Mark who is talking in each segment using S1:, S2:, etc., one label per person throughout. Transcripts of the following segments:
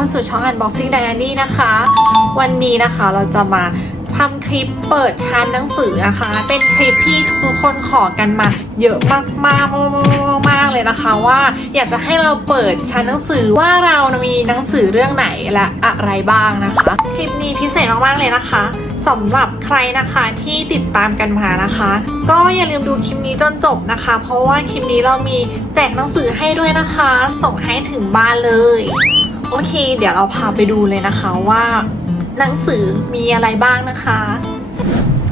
S1: เข้าสู่ช่อง Unboxing Diary นะคะ วันนี้นะคะเราจะมาทำคลิปเปิดชั้นหนังสือนะคะ เป็นคลิปที่ทุกคนขอกันมาเยอะมากมากมากเลยนะคะว่าอยากจะให้เราเปิดชั้นหนังสือว่าเรามีหนังสือเรื่องไหนและอะไรบ้างนะคะ คลิปนี้พิเศษมากๆเลยนะคะสำหรับใครนะคะที่ติดตามกันมานะคะ ก็อย่าลืมดูคลิปนี้จนจบนะคะ เพราะว่าคลิปนี้เรามีแจกหนังสือให้ด้วยนะคะ ส่งให้ถึงบ้านเลย โอเค เดี๋ยวเราพาไปดูเลยนะคะว่า หนังสือมีอะไรบ้างนะคะ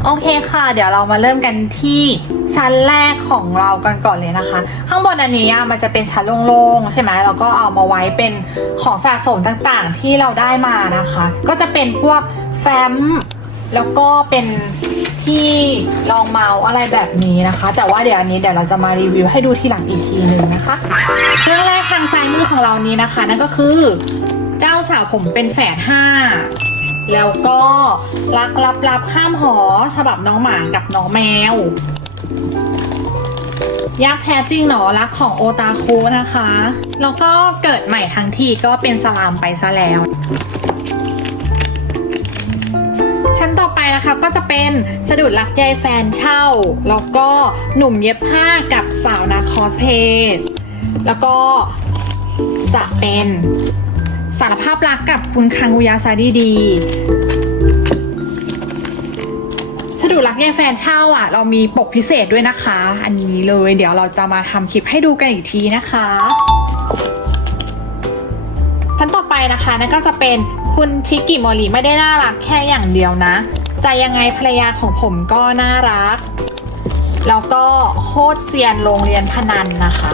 S1: โอเคค่ะ เดี๋ยวเรามาเริ่มกันที่ชั้นแรกของเรากันก่อนเลยนะคะ ข้างบนอันนี้มันจะเป็นชั้นโล่งๆใช่ไหมแล้วก็เอามาไว้เป็นของสะสมต่างๆที่เราได้มานะคะ ก็จะเป็นพวกแฟ้มแล้วก็เป็น ที่รองเมาส์อะไรแบบนี้นะคะ แต่ว่าเดี๋ยวอันนี้เดี๋ยวเราจะมารีวิวให้ดูทีหลังอีกทีหนึ่งนะคะเครื่องแรกทางซ้ายมือของเรานี้นะคะ นั่นก็คือเจ้าสาวผมเป็นแฝดห้าแล้วก็รักรับรับข้ามหอ ฉบับน้องหมากับน้องแมวยักแท้จริงหนอรักของโอตาคุนะคะ แล้วก็เกิดใหม่ทั้งทีก็เป็นสลามไปซะแล้ว ก็จะเป็นสะดุดรักใยแฟนเช่า แล้วก็หนุ่มเย็บผ้ากับสาวนักคอสเพลย์แล้วก็จะเป็นสารภาพรักกับคุณคังอุยาซาดีดีสะดุดรักใยแฟนเช่าอะ เรามีปกพิเศษด้วยนะคะ อันนี้เลยเดี๋ยวเราจะมาทำคลิปให้ดูกันอีกทีนะคะชั้นต่อไปนะคะนั่นก็จะเป็นคุณชิกิโมริไม่ได้น่ารักแค่อย่างเดียวนะ ใจยังไงภรรยาของผมก็น่ารัก แล้วก็โคตรเซียนโรงเรียนพนันนะคะ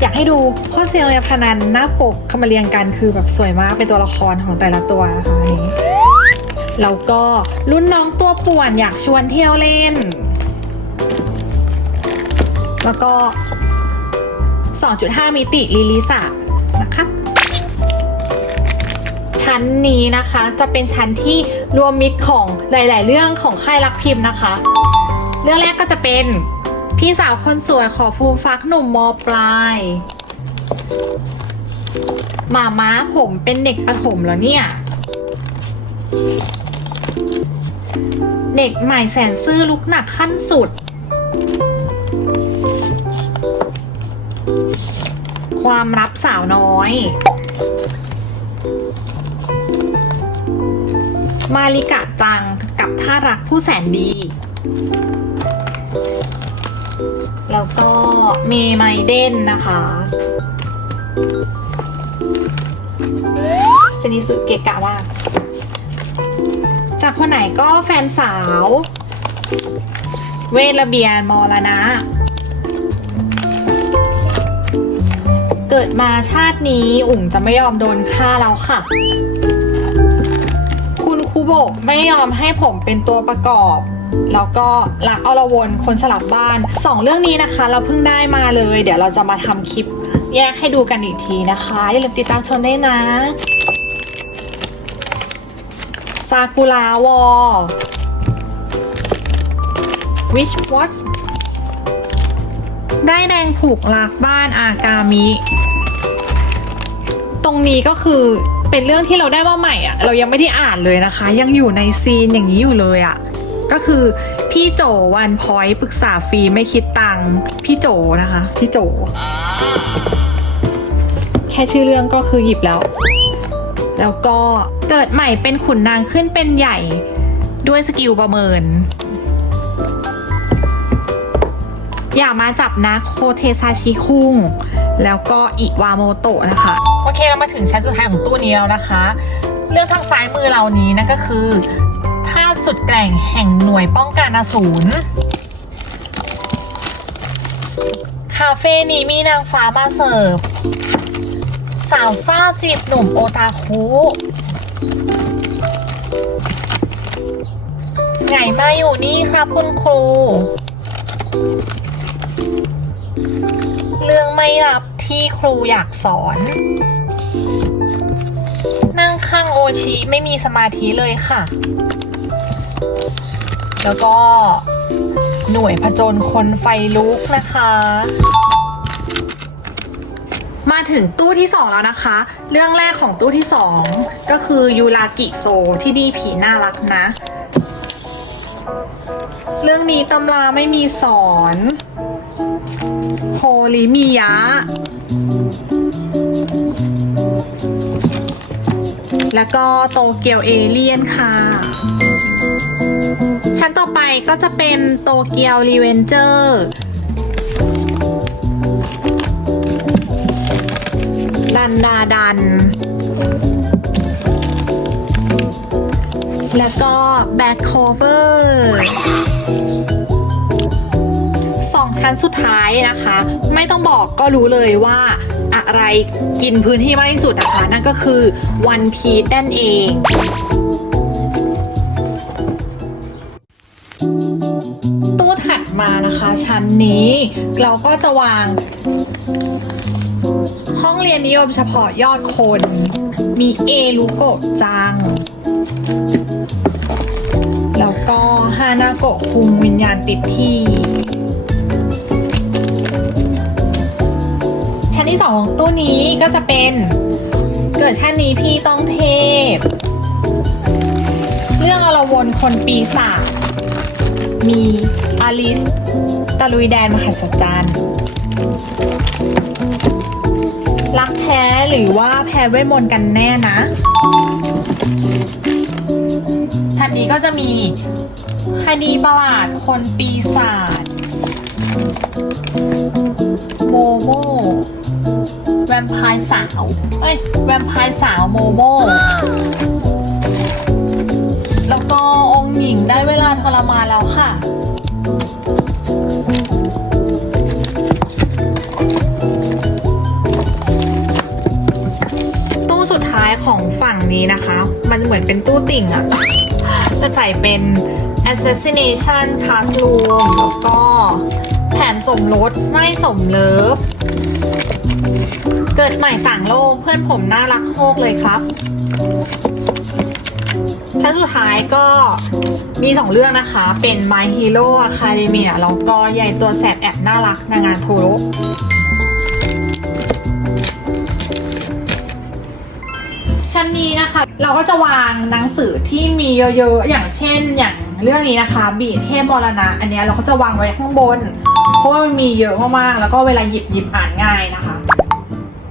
S1: อยากให้ดูโคตรเซียนโรงเรียนพนันหน้าปกเข้ามาเรียงกันคือแบบสวยมากเป็นตัวละครของแต่ละตัวนะคะนี้แล้วก็รุ่นน้องตัวป่วนอยากชวนเที่ยวเล่น แล้วก็ 2.5 มิติลิลิสะนะคะ ชั้นนี้นะคะ จะเป็นชั้นที่รวมมิตรของหลาย ๆ เรื่องของค่ายรักพิมพ์นะคะ เรื่องแรกก็จะเป็นพี่สาวคนสวยขอฟูมฟักหนุ่มมปลายหมาม้าผมเป็นเด็กประถมแล้วเนี่ย เด็กใหม่แสนซื่อลุกหนักขั้นสุด ความรับสาวน้อย มาริกะจังกับท่ารักผู้แสนดี แล้วก็เมไมเดนนะคะสนิสุเกะกะมากจากคนไหนก็แฟนสาว เวทระเบียนมรณะ เกิดมาชาตินี้อุ๋มจะไม่ยอมโดนฆ่าแล้วค่ะ โบไม่ยอมให้ผมเป็นตัวประกอบ แล้วก็รักอรวนคนสลับบ้านสองเรื่องนี้นะคะ เราเพิ่งได้มาเลย เดี๋ยวเราจะมาทำคลิปแยกให้ดูกันอีกทีนะคะ อย่าลืมติดตามชมได้นะซากุระวอ Wish Watch ได้แดงผูกลักบ้านอากามิ ตรงนี้ก็คือ เป็นเรื่องที่เราได้มาใหม่อะเรายังไม่ได้อ่านเลยนะคะ ยังอยู่ในซีนอย่างนี้อยู่เลยอะก็คือพี่โจวันพอยปรึกษาฟรีไม่คิดตังค์พี่โจนะคะ พี่โจ แค่ชื่อเรื่องก็คือหยิบแล้ว แล้วก็เกิดใหม่เป็นขุนนางขึ้นเป็นใหญ่ ด้วยสกิลประเมิน อย่ามาจับนะโคเทซาชิคุงแล้วก็อิวาโมโตะนะคะ เคเรามาถึงชั้นสุดท้ายของตู้นี้แล้วนะคะ เรื่องทางซ้ายมือเรานี้นั่นก็คือท่าสุดแกร่งแห่งหน่วยป้องกันอสูรคาเฟ่นี้มีนางฟ้ามาเสิร์ฟ สาวซ่าจีบหนุ่มโอตาคุไงมาอยู่นี่ครับคุณครู เรื่องไม่รับ ที่ครูอยากสอน นั่งข้างโอชิไม่มีสมาธิเลยค่ะ แล้วก็หน่วยผจญคนไฟลุกนะคะ มาถึงตู้ที่ 2 แล้วนะคะ เรื่องแรกของตู้ที่ 2 ก็คือยูรากิโซที่นี่ผีน่ารักนะ เรื่องนี้ตำราไม่มีสอนโฮลิมิยะ แล้วก็โตเกียวเอเลียนค่ะ ชั้นต่อไปก็จะเป็นโตเกียวรีเวนเจอร์ดันดาดัน แล้วก็แบ็คโคเวอร์ ชั้นสุดท้ายนะคะ ไม่ต้องบอกก็รู้เลยว่าอะไรกินพื้นที่มากที่สุดนะคะ นั่นก็คือ One Piece นั่นเองตู้ถัดมานะคะ ชั้นนี้เราก็จะวาง ห้องเรียนนิยมเฉพาะยอดคน มีเอลูโกะจัง แล้วก็ฮานาโกะคุงวิญญาณติดที่ ชั้นที่สองตู้นี้ก็จะเป็นเกิดชาตินี้พี่ต้องเทพ เรื่องอรวนคนปีศาจมีอลิสตะลุยแดนมหัศจรรย์รักแท้หรือว่าแพ้เวทมนต์กันแน่นะชั้นนี้ก็จะมีคดีประหลาดคนปีศาจ มไพร์สาว เอ้ย แวมไพร์สาวโมโม แล้วก็องค์หญิงได้เวลาทรมานแล้วค่ะ ตู้สุดท้ายของฝั่งนี้นะคะ มันเหมือนเป็นตู้ติ่งอะจะใส่เป็น assassination classroom แล้วก็แผนสมรสไม่สมเลิฟ เกิดใหม่ต่างโลกเพื่อนผมน่ารักโฮกเลยครับ ชั้นสุดท้ายก็มีสองเรื่องนะคะ เป็น My Hero Academia แล้วก็ใหญ่ตัวแสบแอบน่ารักนางงานโทโรชั้นนี้นะคะ เราก็จะวางหนังสือที่มีเยอะๆ อย่างเช่นอย่างเรื่องนี้นะคะ บีเทพมรณะ อันนี้เราก็จะวางไว้ข้างบน เพราะว่ามันมีเยอะมากๆ แล้วก็เวลาหยิบหยิบอ่านง่ายนะคะ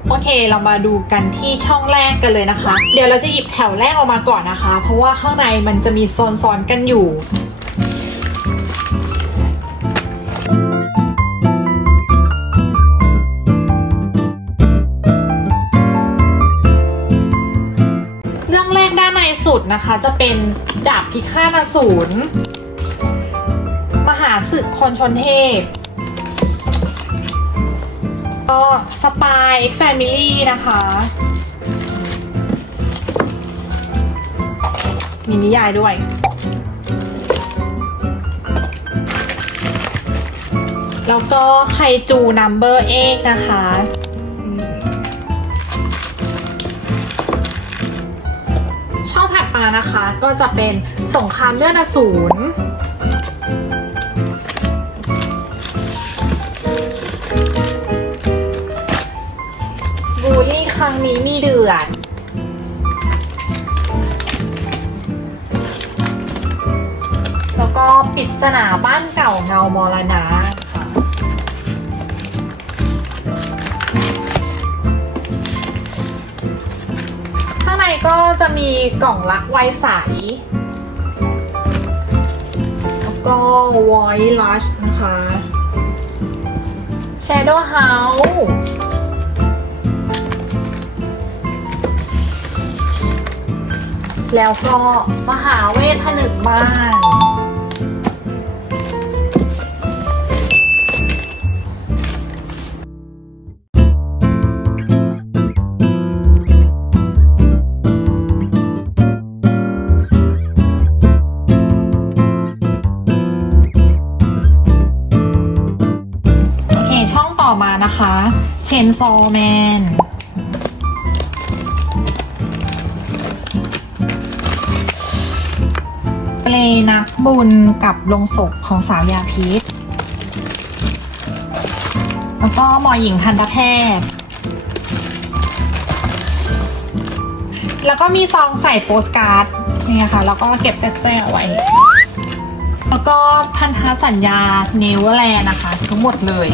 S1: โอเค เรามาดูกันที่ช่องแรกกันเลยนะคะ เดี๋ยวเราจะหยิบแถวแรกออกมาก่อนนะคะ เพราะว่าข้างในมันจะมีโซนๆกันอยู่เรื่องแรกด้านในสุดนะคะจะเป็นดาบพิฆาตอสูรมหาศึกคนชนเทพ ก็สปายแฟมิลี่นะคะ มีนิยายด้วย แล้วก็ไคจูนัมเบอร์เอ็กนะคะช่องถัดมานะคะก็จะเป็นสงครามเลือดอสูร รั้งนี้มีเดือดแล้วก็ปริศนาบ้านเก่าเงามรณะค่ะข้างในก็จะมีกล่องรักไวใส แล้วก็ Voice Lush นะคะ Shadow House แล้วก็มหาเวทผนึกบ้านโอเคช่องต่อมานะคะ เชนซอแมน บุญกับลงศพของสาวยาพิษ แล้วก็หมอหญิงทันตแพทย์ แล้วก็มีซองใส่โปสการ์ดนี่ค่ะ แล้วก็เก็บเซ่ๆเอาไว้ แล้วก็พันธสัญญาเนเวอร์แลนด์นะคะ ทั้งหมดเลย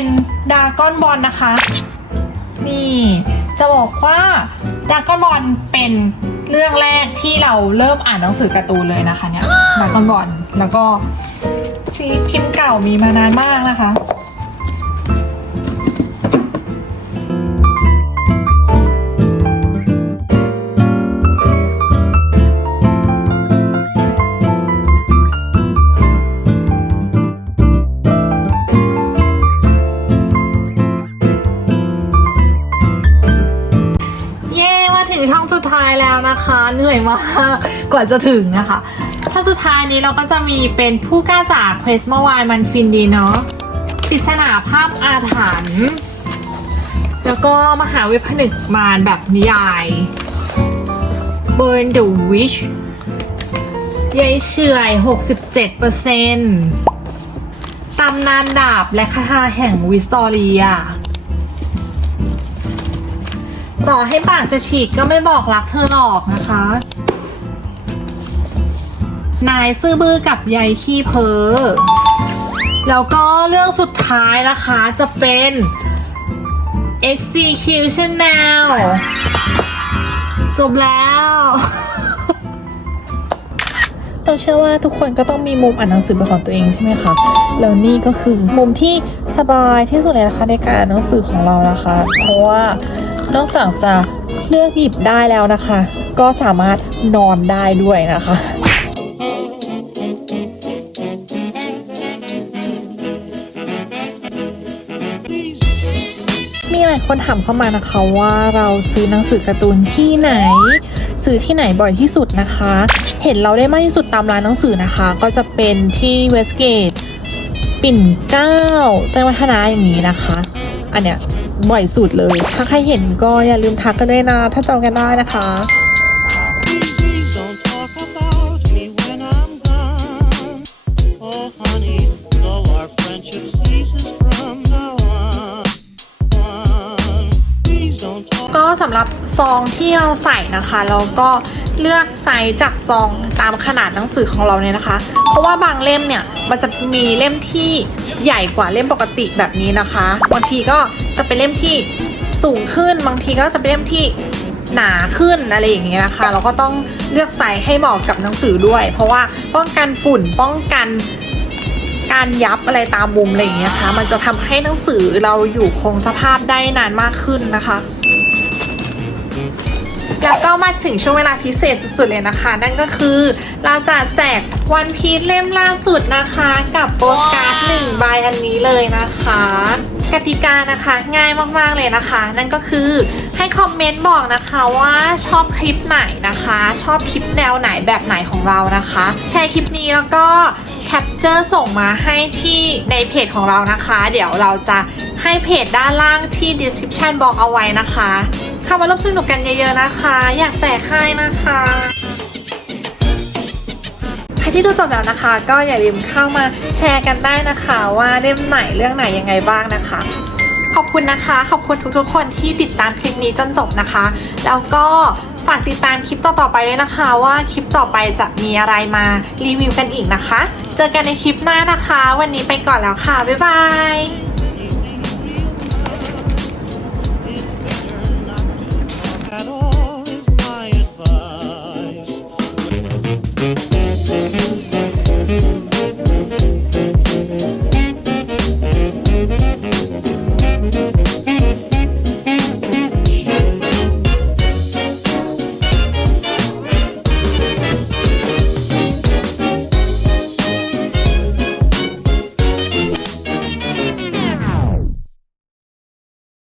S1: เป็นดาก้อนบอลนะคะ นี่จะบอกว่าดาก้อนบอลเป็นเรื่องแรกที่เราเริ่มอ่านหนังสือการ์ตูนเลยนะคะเนี่ยดาก้อนบอลแล้วก็ซีพิมพ์เก่ามีมานานมากนะคะ เหนื่อยมาก กว่าจะถึงนะคะช่องสุดท้ายนี้เราก็จะมีเป็นผู้กล้าจากเควสเมื่อวานมันฟินดีเนาะปริศนาภาพอาถรรพ์แล้วก็มหาวิทยาผนึกมารแบบนิยาย Burn the Witch ยายเฉื่อย 67%ตำนานดาบและคาถาแห่งวิสตอเรีย ต่อให้ปากจะฉีกก็ไม่บอกรักเธอหรอกนะคะ นายซื่อบื้อกับยายขี้เพอแล้วก็เรื่องสุดท้ายนะคะจะเป็น execution now จบแล้วเราเชื่อว่าทุกคนก็ต้องมีมุมอ่านหนังสือเป็นของตัวเองใช่ไหมคะ แล้วนี่ก็คือมุมที่สบายที่สุดเลยนะคะในการอ่านหนังสือของเรานะคะ เพราะว่า นอกจากจะเลือกหยิบได้แล้วนะคะ ก็สามารถนอนได้ด้วยนะคะมีหลายคนถามเข้ามานะคะว่าเราซื้อหนังสือการ์ตูนที่ไหน ซื้อที่ไหนบ่อยที่สุดนะคะ เห็นเราได้มากที่สุดตามร้านหนังสือนะคะ ก็จะเป็นที่เวสเกต ปิ่นเก้าแจ้งวัฒนะอย่างนี้นะคะ อันเนี้ย บ่อยสุดเลย ถ้าใครเห็นก็อย่าลืมทักกันด้วยนะ ถ้าจำกันได้นะคะก็สำหรับซองที่เราใส่นะคะ เราก็เลือกไซส์จากซองตามขนาดหนังสือของเราเนี่ยนะคะ เพราะว่าบางเล่มเนี่ยมันจะมีเล่มที่ใหญ่กว่าเล่มปกติแบบนี้นะคะ บางทีก็ จะเป็นเล่มที่สูงขึ้นบางทีก็จะเป็นเล่มที่หนาขึ้นอะไรอย่างเงี้ยนะคะเราก็ต้องเลือกไซส์ให้เหมาะกับหนังสือด้วย เพราะว่าป้องกันฝุ่นป้องกันการยับอะไรตามมุมอะไรอย่างเงี้ยค่ะมันจะทำให้หนังสือเราอยู่คงสภาพได้นานมากขึ้นนะคะแล้วก็มาถึงช่วงเวลาพิเศษสุดๆเลยนะคะ นั่นก็คือเราจะแจกวันพีชเล่มล่าสุดนะคะ กับโปสการ์ดหนึ่งใบอันนี้เลยนะคะ กติกานะคะง่ายมากๆเลยนะคะ นั่นก็คือให้คอมเมนต์บอกนะคะว่าชอบคลิปไหนนะคะ ชอบคลิปแนวไหนแบบไหนของเรานะคะ แชร์คลิปนี้แล้วก็แคปเจอร์ส่งมาให้ที่ในเพจของเรานะคะ เดี๋ยวเราจะให้เพจด้านล่างที่ description บอกเอาไว้นะคะเข้ามาร่วมสนุกกันเยอะๆนะคะ อยากแจกให้นะคะ ที่ดูจบแล้วนะคะ ก็อย่าลืมเข้ามาแชร์กันได้นะคะ ว่าเล่มไหนเรื่องไหนยังไงบ้างนะคะ ขอบคุณนะคะ ขอบคุณทุกๆ คนที่ติดตามคลิปนี้จนจบนะคะ แล้วก็ฝากติดตามคลิปต่อๆไปด้วยนะคะ ว่าคลิปต่อไปจะมีอะไรมารีวิวกันอีกนะคะ เจอกันในคลิปหน้านะคะ วันนี้ไปก่อนแล้วค่ะบ๊ายบาย